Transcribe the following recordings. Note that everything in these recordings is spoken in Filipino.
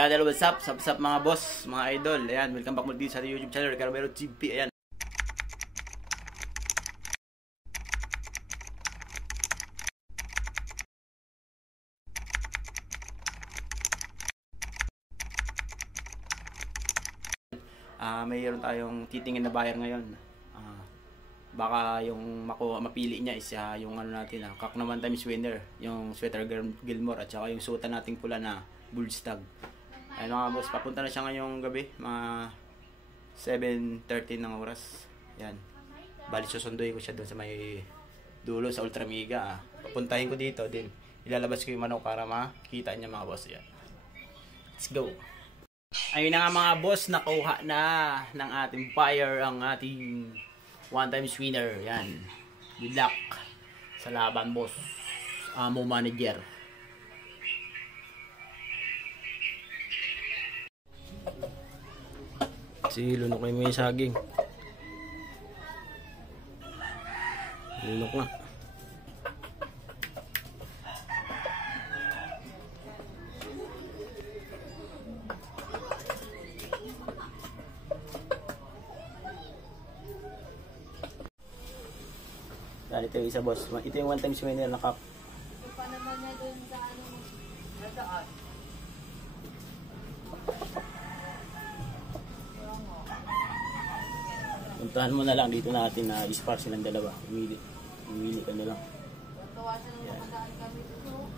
Kaya dahil what's up mga boss, mga idol. Ayan, welcome back muli sa YouTube channel Ricardo Bayero TV. Ayan. Mayroon tayong titingin na buyer ngayon. Baka yung mapili niya is yung ano natin, Kak naman times winner, yung sweater Gilmore, at saka yung suotan nating pula na Bullstag. Ayun mga boss, papunta na siya ngayong gabi, mga 7:30 ng oras. Yan. Bali susunduin ko siya doon sa may dulo sa Ultra Mega. Papuntahin ko dito din. Ilalabas ko yung manok para makita niya mga boss. Yan. Let's go. Ayun na nga mga boss, nakuha na ng ating buyer ang ating one times winner. Yan. Good luck sa laban boss. Amo manager. Si lunok na yung saging. Lunok na. Dali ito yung isa boss. Ito yung one times winner na cup. Ito pa naman niya dun sa ano nasaan. Puntahan mo na lang dito natin na ispar silang dalawa. Umili ka na lang. Tawasan ng namadaan kami dito.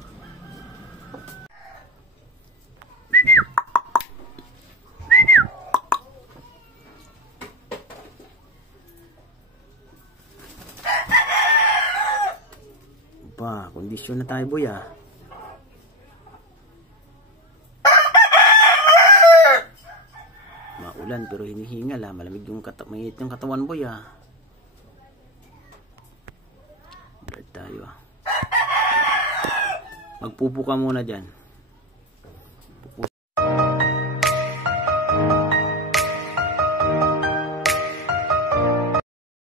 Kondisyon na tayo boy Maulan pero hinihingal malamig yung mainit yung katawan boy Blurred tayo Magpupo ka muna dyan.